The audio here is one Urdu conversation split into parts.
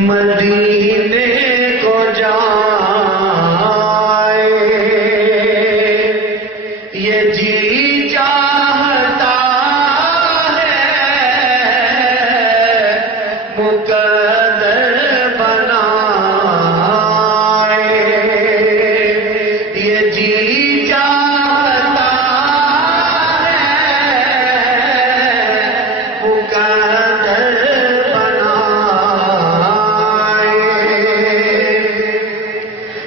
مدینے کو جائے یہ جی چاہتا ہے، مقدر بنائے یہ جی چاہتا ہے، مقدر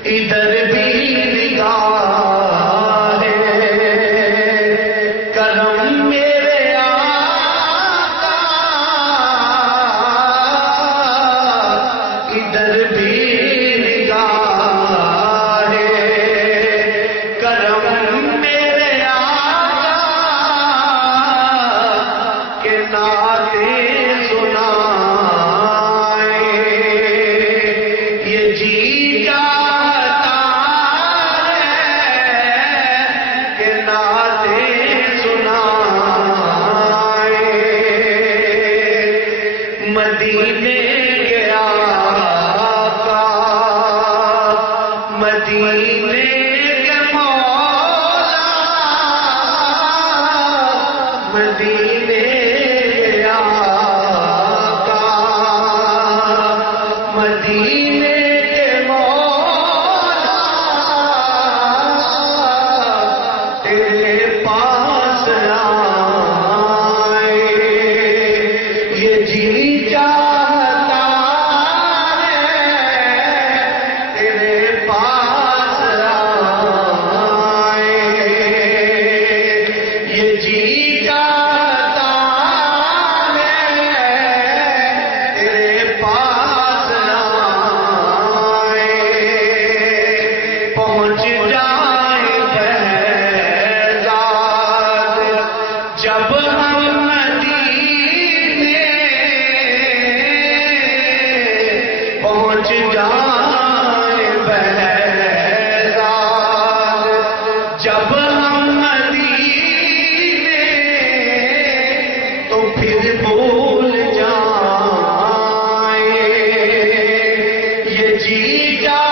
ادھر بھی نگاہ ہے کرم میرے آقا، ادھر بھی نگاہ ہے کرم میرے آقا کہ نعتیں سنائے یہ جی مدینے کے آقا، مدینے کے مولا، مدینے کے آقا، مدینے کے مولا، تیرے پاس آئے یہ جی چاہتا ہے، تیرے پاس آئے یہ جی چاہتا ہے، تیرے پاس آئے پہنچ جائے بہزاد جب ہم پہنچ جائے بہزاد جب ہم مدینے، تو پھر بھول جائیں یہ جی جا